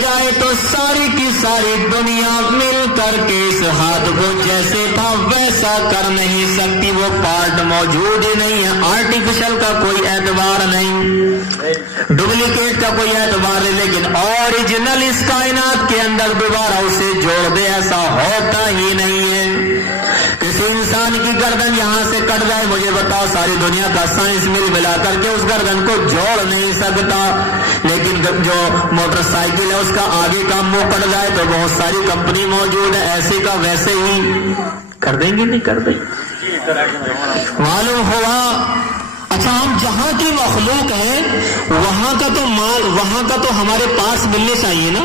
جائے تو ساری کی ساری دنیا مل کر کے اس ہاتھ کو جیسے تھا ویسا کر نہیں سکتی. وہ پارٹ موجود ہی نہیں ہے. آرٹیفیشل کا کوئی اعتبار نہیں, ڈپلیکیٹ کا کوئی اعتبار نہیں, لیکن اوریجنل اس کائنات کے اندر دوبارہ اسے جوڑ دے ایسا ہوتا ہی نہیں ہے. کسی انسان کی گردن یہاں سے کٹ جائے, مجھے بتاؤ ساری دنیا کا سائنس ملا کر کے اس گردن کو جوڑ نہیں سکتا. لیکن جو موٹر سائیکل ہے اس کا آگے کا منہ کٹ جائے تو بہت ساری کمپنی موجود ہے ایسے کا ویسے ہی کر دیں گے, نہیں کر دیں. معلوم ہوا اچھا ہم جہاں کی مخلوق ہے وہاں کا تو ہمارے پاس ملنے چاہیے نا.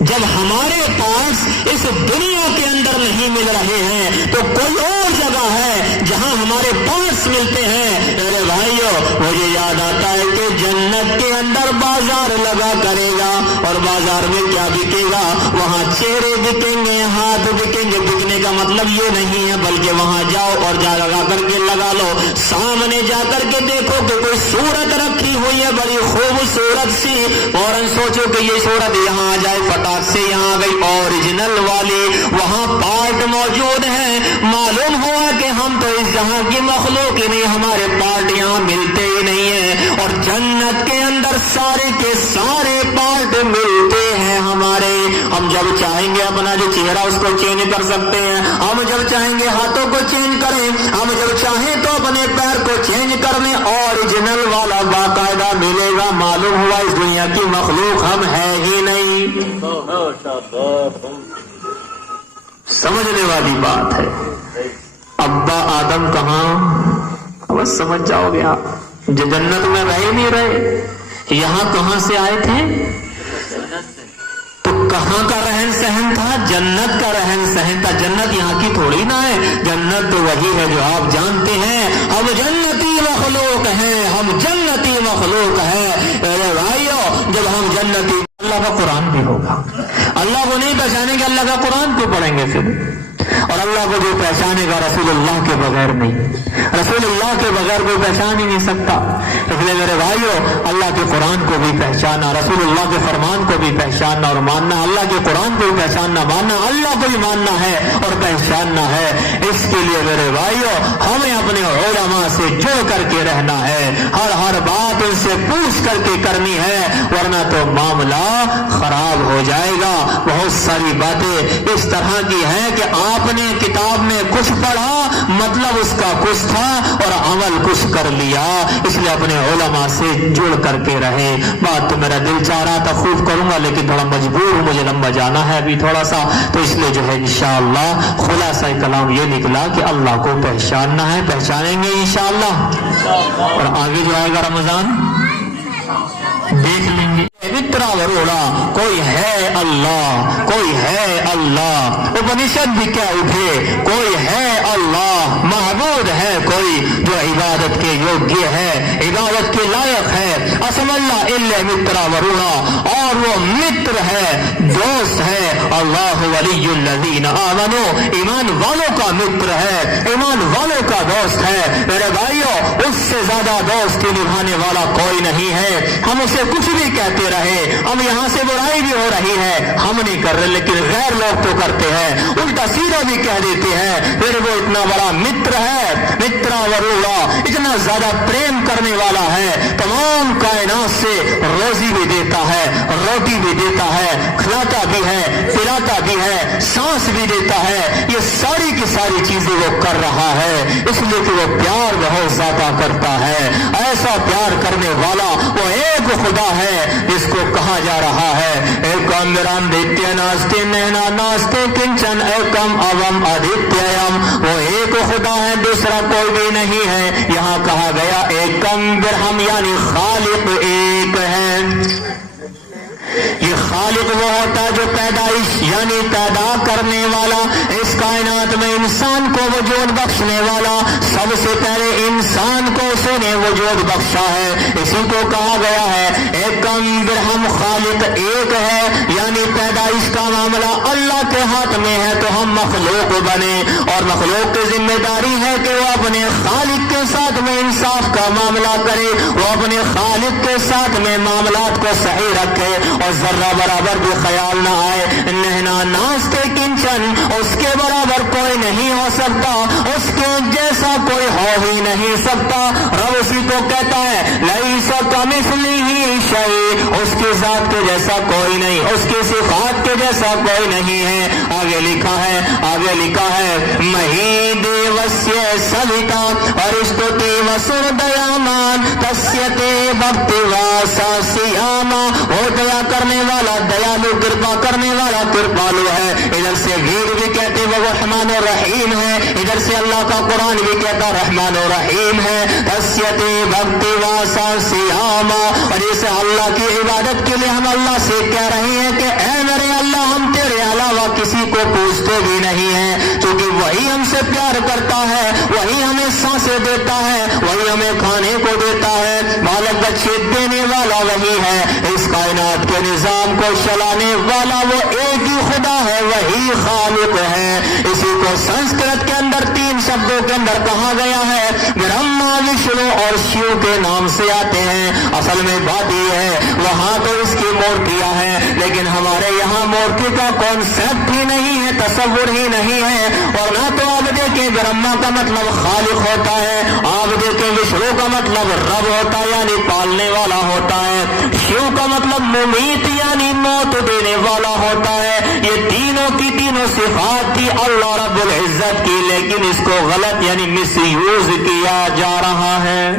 جب ہمارے پاس اس دنیا کے اندر نہیں مل رہے ہیں تو کوئی اور جگہ ہے جہاں ہمارے پاس ملتے ہیں. ارے بھائیو مجھے یاد آتا ہے کہ جنت کے اندر بازار لگا کرے گا اور بازار میں کیا بکے گا, وہاں چہرے بکیں گے, ہاتھ بکیں گے. بکنے کا مطلب یہ نہیں ہے بلکہ وہاں جاؤ اور جا لگا کر کے لگا لو. سامنے جا کر کے دیکھو کہ کوئی صورت رکھی ہوئی ہے بڑی خوبصورت سی, فوراً سوچو کہ یہ صورت یہاں آ جائے, فٹافٹ سے یہاں آ گئی اوریجنل والی. وہاں پارٹ موجود ہیں. معلوم ہوا کہ ہم تو اس جہاں کی مخلوق ہی نہیں, ہمارے پارٹ یہاں ملتے ہی نہیں ہیں. اور جنت کے اندر سارے کے سارے پارٹ ملتے ہیں ہمارے. ہم جب چاہیں گے اپنا جو چہرہ اس کو چینج کر سکتے ہیں, ہم جب چاہیں گے ہاتھوں کو چینج کریں, ہم جب چاہیں تو اپنے پیر کو چینج کر لیں. اوریجنل والا باقاعدہ ملے گا. معلوم ہوا اس دنیا کی مخلوق ہم ہے ہی نہیں. سمجھنے والی بات ہے. ابا آدم کہاں, بس سمجھ جاؤ گے آپ. جو جنت میں رہے نہیں رہے, یہاں کہاں سے آئے تھے, تو کہاں کا رہن سہن تھا, جنت کا رہن سہن تھا. جنت یہاں کی تھوڑی نہ ہے, جنت تو وہی ہے جو آپ جانتے ہیں. ہم جنتی مخلوق ہیں, ہم جنتی مخلوق ہیں. ارے بھائیو جب ہم جنتی, اللہ کا قرآن بھی ہوگا. اللہ کو نہیں پہچانیں گے, اللہ کا قرآن کیوں پڑھیں گے پھر؟ اور اللہ کو جو پہچانے گا رسول اللہ کے بغیر نہیں, رسول اللہ کے بغیر کوئی پہچان ہی نہیں سکتا. اس لیے میرے بھائیو اللہ کے قرآن کو بھی پہچانا, رسول اللہ کے فرمان کو بھی پہچاننا اور ماننا, اللہ کے قرآن کو بھی پہچاننا, ماننا, اللہ کو بھی ماننا ہے اور پہچاننا ہے. اس کے لیے میرے بھائیو ہمیں اپنے علماء سے جڑ کر کے رہنا ہے, ہر بات ان سے پوچھ کر کے کرنی ہے, ورنہ تو معاملہ خراب ہو جائے گا. بہت ساری باتیں اس طرح کی ہیں کہ آپ نے کتاب میں کچھ پڑھا, مطلب اس کا کچھ تھا اور عمل کچھ کر لیا. اس لیے اپنے علماء سے جڑ کر کے رہے. بات تو میرا دل چاہ رہا تھا خوب کروں گا, لیکن تھوڑا مجبور ہوں, مجھے لمبا جانا ہے ابھی تھوڑا سا. تو اس لیے جو ہے انشاءاللہ خلاصہ کلام یہ نکلا کہ اللہ کو پہچاننا ہے, پہچانیں گے انشاءاللہ. اور آگے جو آئے گا رمضان دیکھ لیں گے. مترا وروڑا کوئی ہے اللہ, کوئی ہے اللہ. اپنشد بھی کیا اٹھے, کوئی ہے اللہ. معبود ہے کوئی جو عبادت کے یوگیہ ہے, عبادت کے لائق ہے. اسم اللہ الا مترا وروڑا, اور وہ متر ہے, دوست ہے. اللہ ولی الذین آمنوا, ایمان والوں کا متر ہے, ایمان والوں کا دوست ہے. میرے بھائیو اس سے زیادہ دوستی نبھانے والا کوئی نہیں ہے. ہم اسے کچھ بھی کہتے رہے, ہم یہاں سے برائی بھی ہو رہی ہے, ہم نہیں کر رہے لیکن غیر لوگ تو کرتے ہیں, الٹا سیدھا بھی کہہ دیتے ہیں. پھر وہ اتنا بڑا متر ہے, مترا وروڑا, اتنا زیادہ پریم کرنے والا ہے, تمام کائنات سے روزی بھی دیتا ہے, روٹی بھی دیتا ہے, کھلاتا بھی ہے, پلاتا بھی ہے, سانس بھی دیتا ہے. یہ ساری کی ساری چیزیں وہ کر رہا ہے اس لیے کہ وہ پیار بہت زیادہ کرتا ہے. ایسا پیار کرنے والا وہ ایک خدا ہے جس کو کہا جا رہا ہے ایکم برامدتیہ ناستے نینا ناستے کنچن ایکم اوم ادتیم. وہ ایک خدا ہے, دوسرا کوئی بھی نہیں ہے. یہاں کہا گیا ایکم برہم یعنی خالق ایک ہے. یہ خالق وہ ہوتا ہے جو پیدائش یعنی پیدا کرنے والا, اس کائنات میں انسان کو وجود بخشنے والا. سب سے پہلے انسان کو اس نے وجود بخشا ہے, اسی کو کہا گیا ہے ایکم برہم. خالق ایک ہے یعنی پیدائش کا معاملہ اللہ کے ہاتھ میں ہے, تو ہم مخلوق بنے اور مخلوق کی ذمہ داری ہے کہ وہ اپنے خالق کے ساتھ میں انصاف کا معاملہ کرے, وہ اپنے خالق کے ساتھ میں معاملات کو صحیح رکھے. سے اور ذرہ برابر بھی خیال نہ آئے نہنا ناستے کنچن اس کے برابر کوئی نہیں ہو سکتا، اس کے جیسا کوئی ہو ہی نہیں سکتا۔ رب اسی کو کہتا ہے لیس کمثلہ شیء، اس کی ذات کے جیسا کوئی نہیں، اس کی صفات کے جیسا کوئی نہیں ہے۔ آگے لکھا ہے مہید وسیع سویتا ارشتوتی وسر دیامان تسیتے بھکتی واسا سیاما، وہ دیا کرنے والا دیالو، کرپا کرنے والا کرپالو ہے۔ ادھر سے ویر بھی کہتے وہ رحمان و رحیم ہے، ادھر سے اللہ کا قرآن بھی کہتا رحمان و رحیم ہے۔ تسیتے بھکتی واسا سیاما، اور اسے اللہ کی عبادت کے لیے ہم اللہ سے کہہ رہے ہیں کہ اے میرے اللہ ہم تیرے علاوہ کسی کو پوچھتے بھی نہیں ہیں، کیونکہ وہی ہم سے پیار کرتا ہے، وہی ہمیں سانسیں دیتا ہے، وہی ہمیں کھانے کو دیتا ہے، مالک بچے دینے والا وہی ہے، اس کائنات کے نظام کو چلانے والا وہ ایک ہی خدا ہے، وہی خالق ہے۔ اسی کو سنسکرت کے اندر 3 شبدوں کے اندر کہا گیا ہے، برہما وشنو اور شیو کے نام سے آتے ہیں۔ اصل میں بات یہ ہے وہاں تو اس کی مورتیاں ہیں، لیکن ہمارے یہاں مورتی کا کانسیپٹ ہی نہیں ہے، تصور ہی نہیں ہے۔ اور نہ تو آپ دیکھیں برہما کا مطلب خالق ہوتا ہے، آپ دیکھیں وشنو کا مطلب رب ہوتا ہے یعنی پالنے والا ہوتا ہے، شیو کا مطلب ممیت یعنی موت دینے والا ہوتا ہے۔ یہ تینوں کی تینوں صفات تھی اللہ رب العزت کی، لیکن اس کو غلط یعنی مس یوز کیا جا رہا ہے۔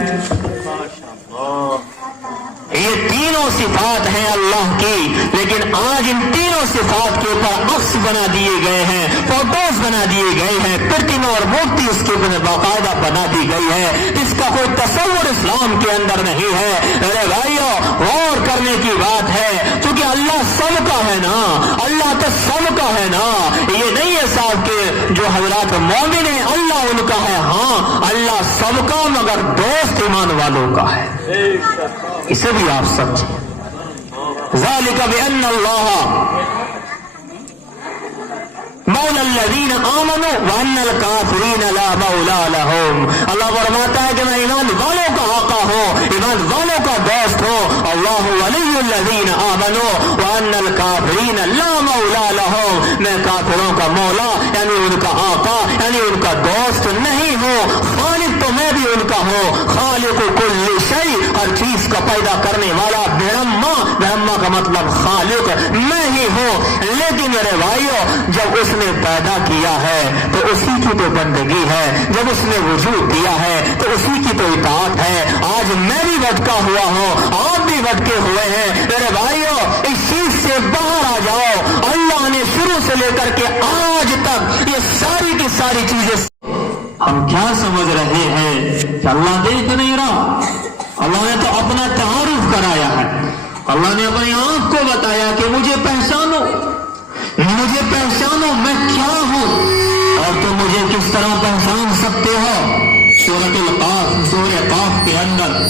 یہ تینوں صفات ہیں اللہ کی، لیکن آج ان تینوں صفات کے اوپر عکس بنا دیے گئے ہیں، فوٹوز بنا دیے گئے ہیں، پرتمہ اور مورتی اس کے اوپر باقاعدہ بنا دی گئی ہے۔ اس کا کوئی تصور اسلام کے اندر نہیں ہے۔ ارے بھائیو غور کرنے کی بات ہے، کیونکہ اللہ سب کا ہے نا، اللہ تو سب کا ہے نا۔ یہ نہیں ہے صاحب کہ جو حضرات مومن ہیں اللہ ان کا ہے، ہاں اللہ سب کا مگر دوست ایمان والوں کا ہے، اسے بھی آپ سمجھیں۔ ذالک بأن اللہ مولا الذین آمنوا وان الکافرین لا مولا لهم۔ اللہ فرماتا ہے کہ میں ایمان والوں کا آقا ہوں، ایمان والوں کا دوست ہوں۔ اللہ ولی الذین آمنوا وان الکافرین لا مولا لهم، میں کافروں کا مولا یعنی ان کا آقا یعنی ان کا دوست نہیں ہوں۔ خالق تو میں بھی ان کا ہوں، خالق کل شیء، ہر چیز کا پیدا کرنے والا، برہما، برہما کا مطلب خالق میں ہی ہوں۔ لیکن میرے بھائیو جب اس نے پیدا کیا ہے تو اسی کی تو بندگی ہے، جب اس نے وجود دیا ہے تو اسی کی تو اطاعت ہے۔ آج میں بھی بھٹکا ہوا ہوں، آپ بھی بھٹکے ہوئے ہیں، میرے بھائیو اس چیز سے باہر آ جاؤ۔ اللہ نے شروع سے لے کر کے آج تک یہ ساری کی ساری چیزیں ہم کیا سمجھ رہے ہیں کہ اللہ دیکھ نہیں رہا؟ اللہ نے تو اپنا تعارف کرایا ہے، اللہ نے اپنی آنکھ کو بتایا کہ مجھے پہچانو، مجھے پہچانو میں کیا ہوں، اور تم مجھے کس طرح پہچان سکتے ہو؟ سورۃ القاف، سورہ قاف کے اندر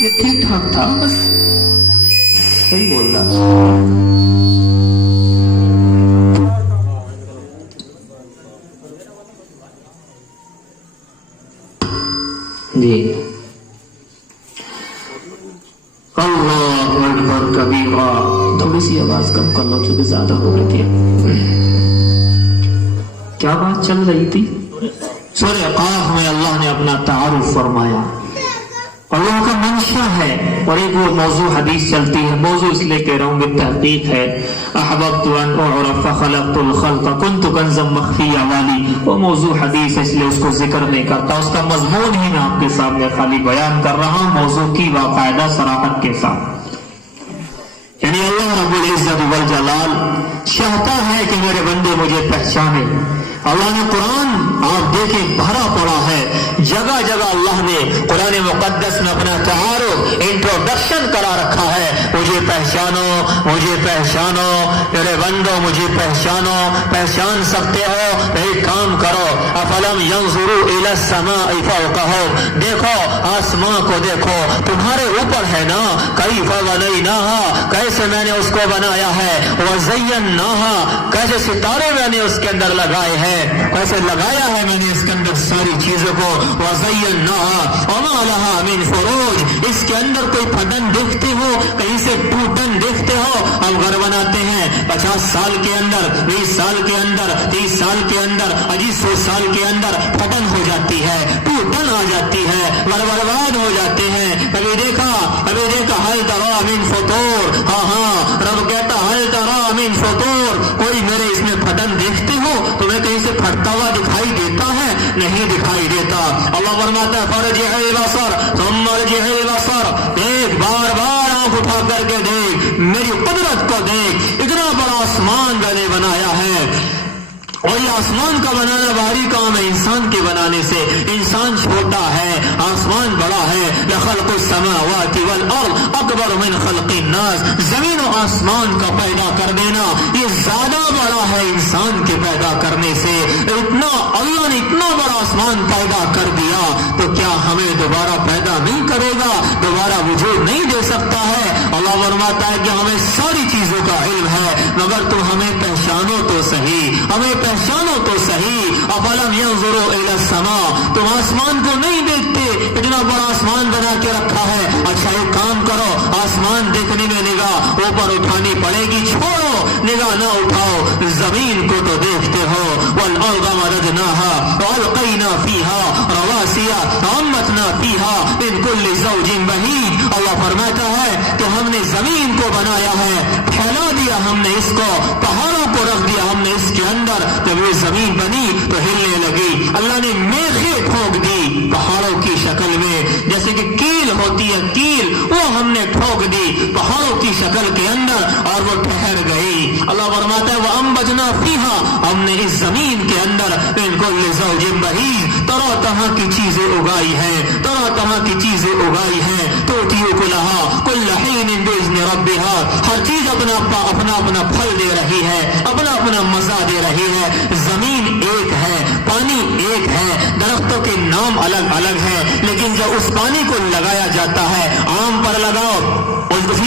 یہ ٹھیک ٹھاک تھا، بس صحیح بول رہا جی۔ اللہ اکبر کبیرہ، تھوڑی سی آواز کم کر لو چونکہ زیادہ ہو رہی تھی۔ کیا بات چل رہی تھی؟ سورہ قاف میں اللہ نے اپنا تعارف فرمایا، اللہ کا منشا ہے، اور ایک وہ موضوع حدیث چلتی ہے، موضوع اس لیے کہہ رہا ہوں کہ تحقیق ہے، احببت ان اعرف فخلقت الخلق كنت کنزا مخفیا والی، وہ موضوع حدیث اس لیے اس کو ذکر نہیں کرتا، اس کا مضمون ہی میں آپ کے سامنے خالی بیان کر رہا ہوں، موضوع کی باقاعدہ صراحت کے ساتھ۔ یعنی اللہ رب العزت والجلال چاہتا ہے کہ میرے بندے مجھے پہچانے۔ اللہ نے قرآن آپ دیکھیں بھرا پڑا ہے، جگہ جگہ اللہ نے قرآن مقدس میں اپنا تعارف، انٹروڈکشن کرا رکھا ہے، مجھے پہچانو، مجھے پہچانو، میرے بندو مجھے پہچانو، پہچان سکتے ہو ایک کام کرو، افلم ينظروا الى السماء فوقهم، دیکھو آسمان کو دیکھو، تمہارے اوپر ہے نا، کیف بنیناها، کیسے میں نے اس کو بنایا ہے، وزیناها، کیسے ستارے میں نے اس کے اندر لگائے ہیں، کیسے لگایا ہے میں نے اس کے اندر ساری چیزوں کو وَزَيَّنَّاهَا وَمَا لَهَا مِن فُرُوجٍ، اس کے اندر کوئی پھٹن دیکھتے ہو، کہیں سے ٹوٹن دیکھتے ہو، ہم گھر بناتے ہیں 50 سال کے اندر، 20 سال کے اندر، 30 سال کے اندر، 100 سال کے اندر پھٹن ہو جاتی ہے، ٹوٹن آ جاتی ہے، گھر برباد ہو جاتے ہیں۔ کبھی دیکھا حل ترا من فطور، ہاں رب کہتا حل ترا من فطور، کوئی میرے اس میں پھٹن دیکھتے ہو؟ تمہیں کہیں سے پھٹتا ہوا دکھائی دیتا ہے؟ نہیں دکھائی دیتا۔ اللہ فرماتا ہے فرجع البصر ثم ارجع البصر، دیکھ، بار بار آنکھ اٹھا کر کے دیکھ، میری قدرت کو دیکھ، اتنا بڑا آسمان میں نے بنایا ہے، اور یہ آسمان کا بنانا بھاری کام ہے انسان کے بنانے سے۔ انسان چھوٹا ہے، آسمان بڑا ہے۔ لخلق السماوات والارض اکبر من خلق الناس، زمین و آسمان کا پیدا کر دینا یہ زیادہ بڑا ہے انسان کے پیدا کرنے سے۔ اتنا اللہ نے اتنا بڑا آسمان پیدا کر دیا تو کیا ہمیں دوبارہ پیدا نہیں کرے گا؟ دوبارہ وجود نہیں دے سکتا ہے؟ اللہ فرماتا ہے کہ ہمیں ساری چیزوں کا علم ہے، مگر تم ہمیں پہچانو تو صحیح، ہمیں پہچانو تو صحیح۔ افلم ينظروا الى السماء، تم آسمان کو نہیں دیکھتے؟ اتنا بڑا آسمان بنا کے رکھا ہے۔ اچھا ایک کام کرو، آسمان دیکھنے میں نگاہ اوپر اٹھانی پڑے گی، چھوڑو نگاہ نہ اٹھاؤ، زمین کو تو دیکھتے ہو۔ والارض مددناها والقينا فيها رواسي وانبتنا فيها من كل زوج بهيج، اللہ فرماتا ہے کہ ہم نے زمین کو بنایا ہے، پھیلا دیا ہم نے اس کو، پہاڑوں کو رکھ دیا ہم نے اس کے اندر، جب یہ زمین بنی تو ہلنے لگی۔ اللہ نے میخیں ٹھوک دی پہاڑوں کی شکل میں، جیسے کہ کیل ہوتی ہے، کیل وہ ہم نے ٹھوک دی پہاڑوں کی شکل کے اندر اور وہ ٹھہر گئی۔ اللہ فرماتا ہے وَأَنبَتْنَا فِيهَا، ہم نے اس زمین کے اندر مِن كُلِّ زَوْجٍ بَهِيجٍ طرح طرح کی چیزیں اگائی ہیں، طرح طرح کی چیزیں اگائی ہیں۔ تُؤْتِي أُكُلَهَا كُلَّ حِينٍ بِإِذْنِ رَبِّهَا، ہر چیز اپنا پھل دے رہی ہے، اپنا مزہ دے رہی ہے۔ زمین ایک ہے، پانی ایک ہے، درختوں کے نام الگ الگ ہیں، لیکن جب اس پانی کو لگایا جاتا ہے، آم پر لگاؤ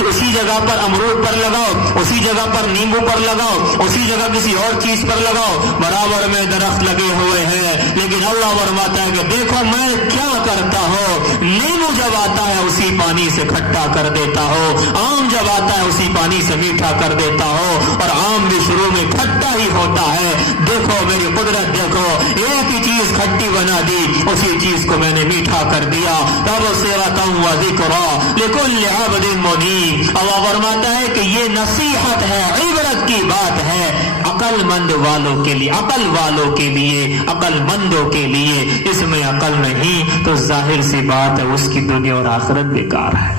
اسی جگہ پر امرود پر لگاؤ، اسی جگہ پر نیمبو پر لگاؤ، اسی جگہ کسی اور چیز پر لگاؤ، برابر میں درخت لگے ہوئے ہیں۔ لیکن اللہ فرماتا ہے کہ دیکھو میں کیا کرتا ہوں، نیمبو جب آتا ہے اسی پانی سے کھٹا کر دیتا ہو، آم جب آتا ہے اسی پانی سے میٹھا کر دیتا ہو، اور آم بھی شروع میں کھٹا ہی ہوتا ہے۔ دیکھو میری قدرت، دیکھو ایک ہی چیز کھٹی بنا دی، اسی چیز کو میں نے میٹھا کر دیا۔ تبصرۃ و ذکریٰ لکل عبد منیب، اللہ فرماتا ہے کہ یہ نصیحت ہے، عبرت کی بات ہے عقل مند والوں کے لیے، عقل والوں کے لیے، عقل مندوں کے لیے۔ اس میں عقل نہیں تو ظاہر سی بات ہے اس کی دنیا اور آخرت بیکار ہے۔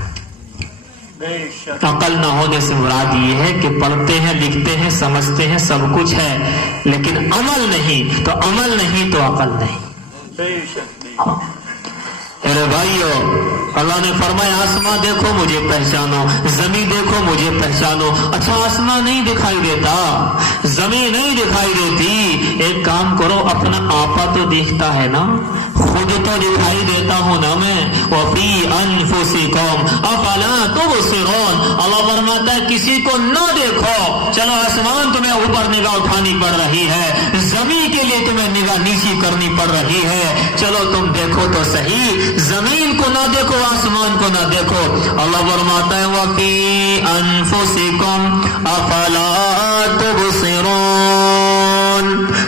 عقل نہ ہونے سے مراد یہ ہے کہ پڑھتے ہیں، لکھتے ہیں، سمجھتے ہیں، سب کچھ ہے، لیکن عمل نہیں تو عمل نہیں تو عقل نہیں۔ میرے بھائیو، اللہ نے فرمایا آسمان دیکھو مجھے پہچانو، زمین دیکھو مجھے پہچانو۔ اچھا آسمان نہیں دکھائی دیتا، زمین نہیں دکھائی دیتی، ایک کام کرو، اپنا آپا تو دیکھتا ہے نا، خود تو دکھائی دیتا ہوں نا میں۔ وَفِي أَنفُسِكُمْ أَفَلَا تُبْصِرُونَ، اللہ فرماتا ہے کسی کو نہ دیکھو۔ چلو آسمان تمہیں اوپر نگاہ اٹھانی پڑ رہی ہے، زمین کے لیے تمہیں نگاہ نیچی کرنی پڑ رہی ہے، چلو تم دیکھو تو صحیح، زمین کو نہ دیکھو، آسمان کو نہ دیکھو۔ اللہ فرماتا ہے وَفِي أَنفُسِكُمْ أَفَلَا تُبْصِرُونَ،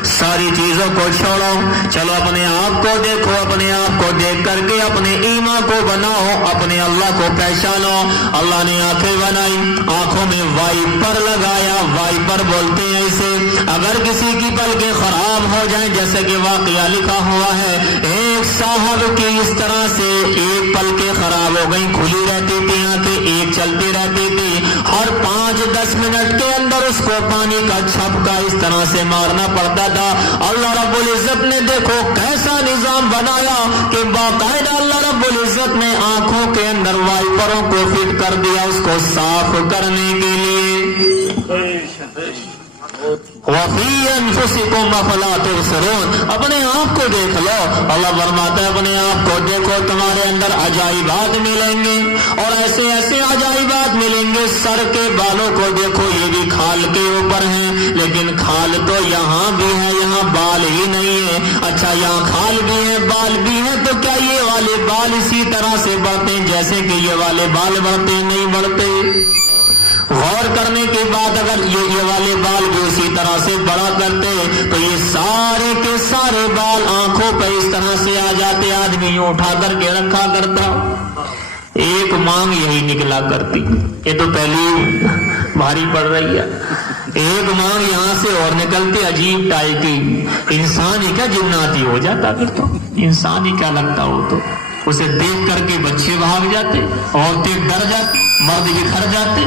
ساری چیزوں کو چھوڑو، چلو اپنے آپ کو دیکھو، اپنے آپ کو دیکھ کر کے اپنے ایمان کو بناؤ، اپنے اللہ کو پہچانو۔ اللہ نے آنکھیں بنائی، آنکھوں میں وائپر لگایا، وائپر بولتے ہیں اسے۔ اگر کسی کی پلکیں خراب ہو جائیں، جیسے کہ واقعہ لکھا ہوا ہے، ایک صاحب کی اس طرح سے ایک پلکیں خراب ہو گئی، کھلی رہتی تھی آنکھیں، ایک چلتی رہتی تھی، ہر 5-10 منٹ کے اندر اس کو پانی کا چھپکا اس طرح سے مارنا پڑتا تھا۔ اللہ رب العزت نے دیکھو کیسا نظام بنایا کہ باقاعدہ اللہ رب العزت نے آنکھوں کے اندر وائپروں کو فٹ کر دیا اس کو صاف کرنے کے لیے۔ وَفِي أَنفُسِكُمْ أَفَلَا تُبْصِرُونَ، اپنے آپ کو دیکھ لو۔ اللہ فرماتا ہے اپنے آپ کو دیکھو، تمہارے اندر عجائبات ملیں گے، اور ایسے ایسے عجائبات ملیں گے۔ سر کے بالوں کو دیکھو، یہ بھی کھال کے اوپر ہیں، لیکن کھال تو یہاں بھی ہے، یہاں بال ہی نہیں ہے. اچھا یہاں کھال بھی ہیں بال بھی ہیں, تو کیا یہ والے بال اسی طرح سے بڑھتے ہیں جیسے کہ یہ والے بال بڑھتے ہیں؟ نہیں بڑھتے. غور کرنے کے بعد اگر یہ والے بال بھی اسی طرح سے بڑا کرتے تو یہ سارے کے سارے بال آنکھوں پہ اس طرح سے آ جاتے, آدمی یوں اٹھا کر کے رکھا کرتا. ایک مانگ یہی نکلا کرتی. یہ تو پہلی بھاری پڑ رہی ہے. ایک مانگ یہاں سے اور نکلتے عجیب ٹائی کی. انسان ہی کیا جناتی ہو جاتا, پھر تو انسان ہی کیا لگتا ہو. تو اسے دیکھ کر کے بچے بھاگ جاتے, عورتیں ڈر جاتی, مرد بکھر جاتے,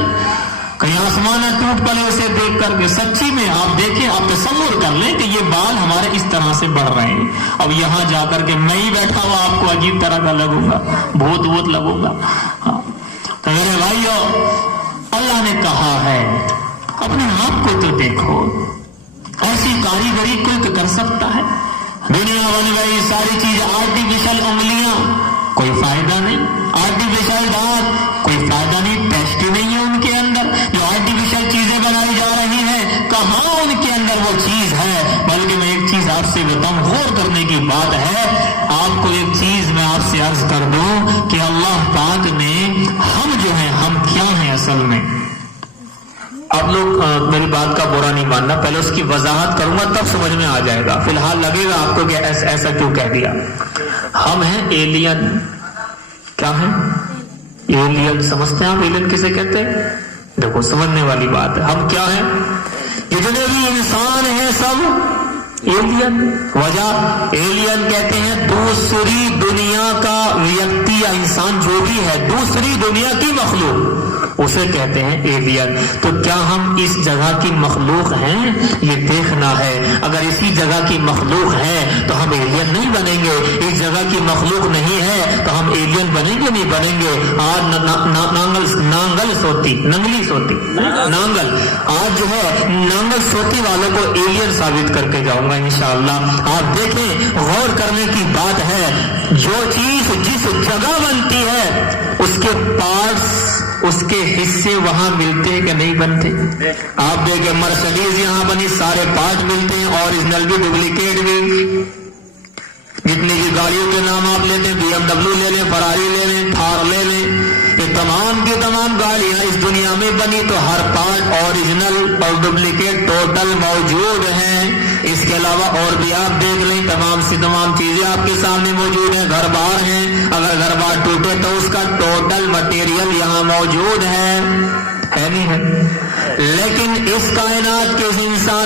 کہیں آسمان ٹوٹ پڑے اسے دیکھ کر کے. سچی میں آپ دیکھیں, آپ تصور کر لیں کہ یہ بال ہمارے اس طرح سے بڑھ رہے ہیں. اب یہاں جا کر کے میں ہی بیٹھا ہوا آپ کو عجیب طرح کا لگوں گا, بہت لگوں گا. تو میرے بھائیو, اللہ نے کہا ہے اپنے آپ کو تو دیکھو, ایسی کاریگری کوئی تو کر سکتا ہے؟ دنیا بن گئی ساری چیز آرٹیفیشل, انگلیاں کوئی فائدہ نہیں, آرٹیفیشل دانت کوئی فائدہ نہیں, ٹیسٹ نہیں ہے ان کے اندر. جو آرٹیفیشل چیزیں بنائی جا رہی ہیں, کہاں ان کے اندر وہ چیز ہے؟ بلکہ میں ایک چیز آپ سے بتاؤں, غور کرنے کی بات ہے. آپ کو ایک چیز میں آپ سے عرض کر دوں کہ اللہ پاک نے ہم جو ہیں, ہم کیا ہیں اصل میں. آپ لوگ میری بات کا برا نہیں ماننا, پہلے اس کی وضاحت کروں گا تب سمجھ میں آ جائے گا. فی الحال لگے گا آپ کو کہ ایسا کیوں کہہ دیا. ہم ہیں ایلین. کیا ہیں؟ ایلین. سمجھتے ہیں آپ ایلین کسے کہتے ہیں؟ دیکھو سمجھنے والی بات ہے. ہم کیا ہیں؟ جتنے بھی انسان ہیں سب ایلین. وجہ ایلین کہتے ہیں دوسری دنیا کا ویکتی یا انسان جو بھی ہے, دوسری دنیا کی مخلوق, اسے کہتے ہیں ایلین. تو کیا ہم اس جگہ کی مخلوق ہیں؟ یہ دیکھنا ہے. اگر اسی جگہ کی مخلوق ہے تو ہم ایلین نہیں بنیں گے. اس جگہ کی مخلوق نہیں ہے تو ہم ایلین بنیں گے نہیں بنیں گے. آج نانگل سوتی, ننگلی سوتی, نانگل, آج جو ہے نانگل سوتی والوں کو ایلین ثابت کر کے جاؤں گا انشاءاللہ. آپ دیکھیں, غور کرنے کی بات ہے. جو چیز جس جگہ بنتی ہے اس کے پارٹس, اس کے حصے وہاں ملتے ہیں کہ نہیں بنتے؟ آپ دیکھیں مرسڈیز یہاں بنی, سارے پارٹ ملتے ہیں, اوریجنل بھی ڈپلیکیٹ بھی. جتنی بھی گاڑیوں کے نام آپ لیتے ہیں, بی ایم ڈبلو لے لیں, فراری لے لیں, تھار لے لیں, یہ تمام کی تمام گاڑیاں اس دنیا میں بنی تو ہر پارٹ اوریجنل اور ڈپلیکیٹ ٹوٹل موجود ہیں. اس کے علاوہ اور بھی آپ دیکھ لیں, تمام سے تمام چیزیں آپ کے سامنے موجود ہیں. گھر بار ہیں, اگر گھر بار ٹوٹے تو اس کا ٹوٹل مٹیریل یہاں موجود ہے نہیں ہے. لیکن اس کائنات کے انسان